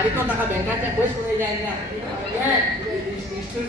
hari kau nak bengkat je, boleh suruh dia ni. Ya, di istri